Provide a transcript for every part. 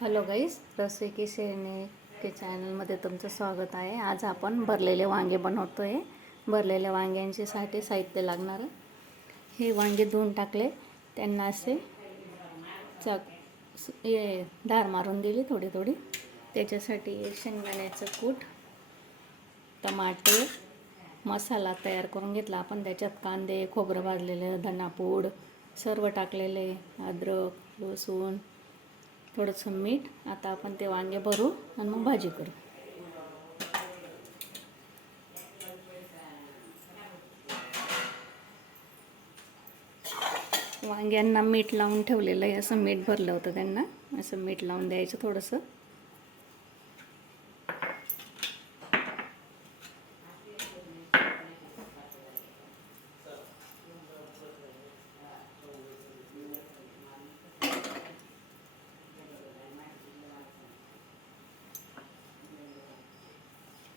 Hello गाईस, रसोई की शेरने के चॅनलमध्ये तुमचं स्वागत आहे. आज आपण भरलेले वांगे बनवतो आहे. भरलेल्या वांग्यांच्यासाठी साहित्य लागणार. हे वांगे धुवून टाकले, त्यांना असे धार मारून दिली थोडी थोडी. त्याच्यासाठी शेंगदाण्याचं कूट, टमाटे, मसाला तयार करून घेतला आपण. त्याच्यात कांदे, खोबरं भाजलेलं, धनापूड सर्व टाकलेले, अद्रक, लसूण, थोडंसं मीठ. आता आपण ते वांगे भरू आणि मग भाजी करू. वांग्यांना मीठ लावून ठेवलेलं आहे. असं मीठ भरलं होतं त्यांना, असं मीठ लावून द्यायचं थोडंसं.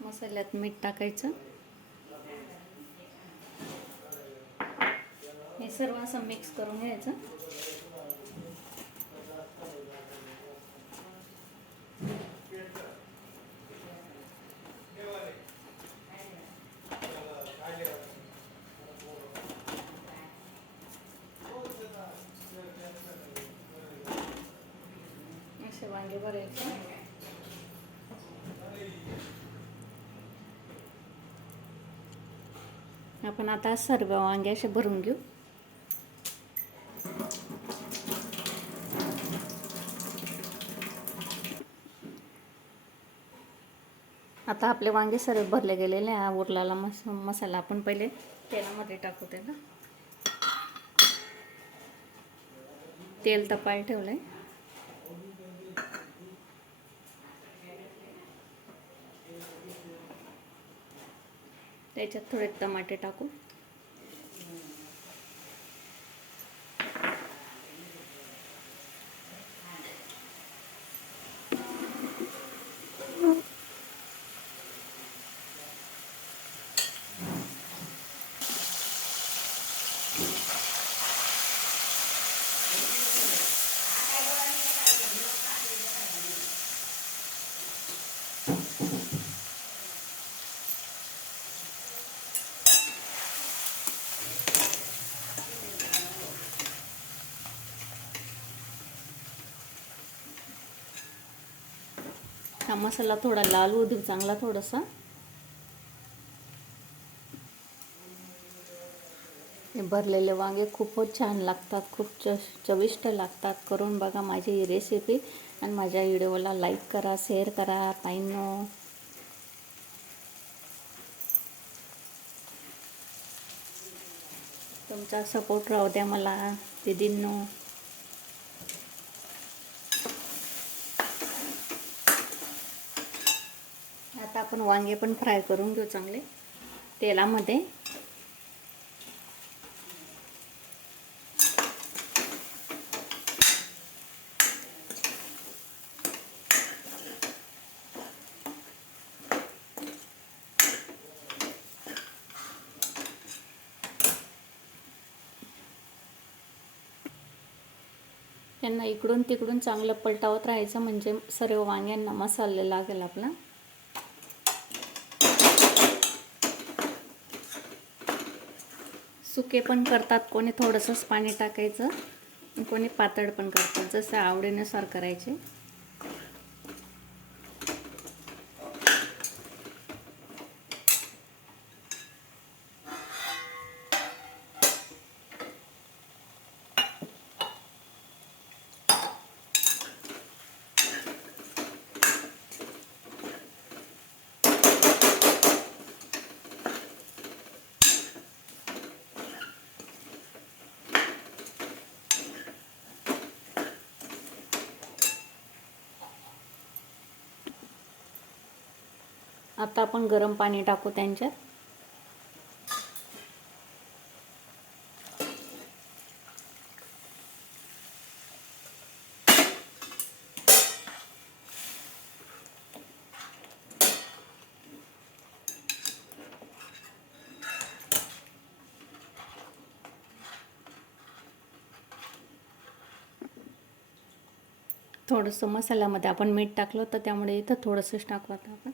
मसाल्यात मीठ टाकायचं. हे सर्व असं मिक्स करून घ्यायचं. असे वांगे भरायचे. आपण आता सर्व वांगे असे भरून घेऊ. आता आपले वांगे सर्व भरले गेलेले आहे. उरलेला मसाला आपण पहिले तेलामध्ये टाकू. त्याला तेल तापायला ठेवलंय. त्याच्यात थोडे टमाटे टाकू. हा मसाला थोडा लाल होऊ देऊ चांगला थोडासा. हे भरलेले वांगे खूपच छान लागतात, खूप चविष्ट लागतात. करून बघा माझी ही रेसिपी आणि माझ्या व्हिडिओला लाईक करा, शेअर करा ताईंनो. तुमचा सपोर्ट राहू द्या मला दीदींनो. आता आपण वांगे पण फ्राय करून घेऊ चांगले तेलामध्ये. त्यांना इकडून तिकडून चांगलं पलटावत राहायचं, म्हणजे सर्व वांग्यांना मसाला लागेल आपला. सुके पण करतात कोणी, थोडंसंच पाणी टाकायचं. कोणी पातळ पण करतात, जसं आवडीनुसार करायचे. आता आपण गरम पाणी टाकू त्यांच्यात. थोडंसं मसाल्यामध्ये आपण मीठ टाकलं तर त्यामुळे इथं थोडंसंच टाकू आता आपण.